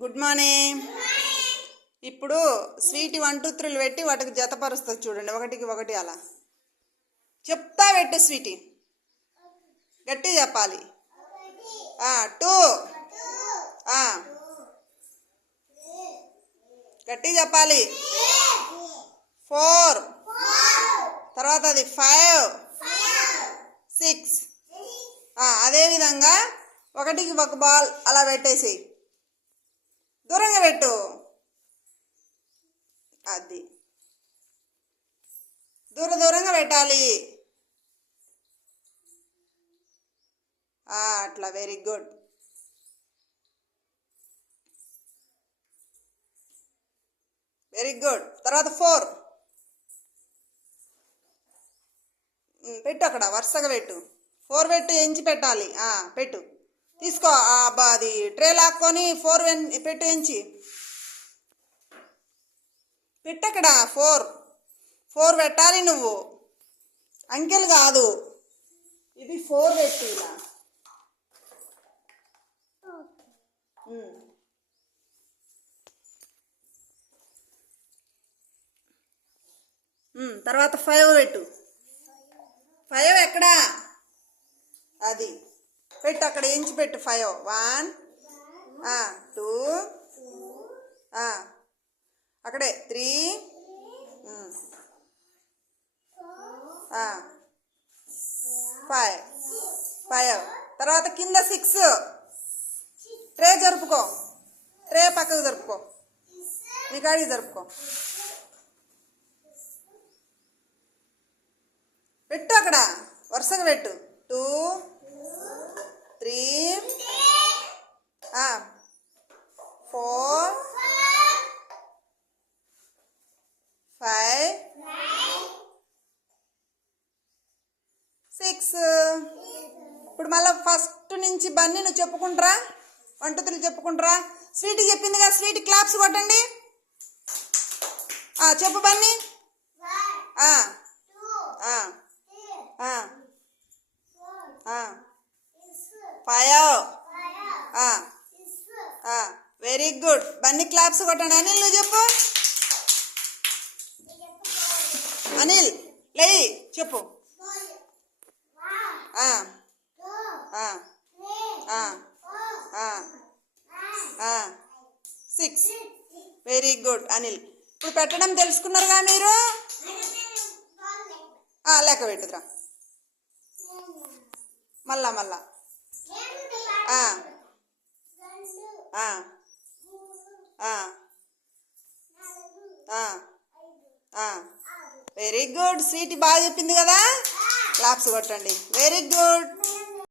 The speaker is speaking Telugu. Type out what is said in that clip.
Good morning. ఇప్పుడు స్వీట్ 1 2 3 పెట్టి వాటికి జతపరుస్తుంది చూడండి. ఒకటికి ఒకటి అలా చెప్తా పెట్టు. స్వీటీ గట్టి చెప్పాలి. 2 గట్టి చెప్పాలి. 4 తర్వాత అది 5 6. అదేవిధంగా ఒకటికి ఒక బాల్ అలా పెట్టేసి దూరంగా పెట్టు. అది దూరంగా పెట్టాలి. అట్లా. Very good. Very good. తర్వాత 4 పెట్టు. అక్కడ వరుసగా పెట్టు. 4 పెట్టు. ఎంచి పెట్టాలి. పెట్టు. తీసుకో. అది ట్రే లాక్కొని 4 పెట్టు. ఎంచి పెట్టు. అక్కడ 4 పెట్టాలి. నువ్వు అంకెలు కాదు, ఇది 4 పెట్టు ఇలా. తర్వాత 5 పెట్టు. 5 ఎక్కడా? అది పెట్టు. అక్కడ ఎంచి పెట్టు. 5 1 2 అక్కడే 3 5. తర్వాత కింద 6. ట్రే జరుపుకో. ట్రే పక్కకు జరుపుకో. నీ కాడికి జరుపుకో. పెట్టు. అక్కడ వరుసగా పెట్టు. 2 3 4 5 6. ఇప్పుడు మళ్ళీ ఫస్ట్ నుంచి బన్నీ నువ్వు చెప్పుకుంటారా? 1 2 3 చెప్పుకుంటారా? స్వీట్ చెప్పింది కదా. స్వీట్ క్లాప్స్ కొట్టండి. చెప్పు Bunny. 5. Very good. Bunny claps కొట్టండి. అనిల్ నువ్వు చెప్పు. అనిల్ లేయి చెప్పు. 6. Very good Anil. ఇప్పుడు పెట్టడం తెలుసుకున్నారుగా మీరు? లెక్క పెట్టుదురా. మళ్ళా వెరీ గుడ్. స్వీట్ బాగా చెప్పింది కదా. క్లాప్స్ కొట్టండి. Very good.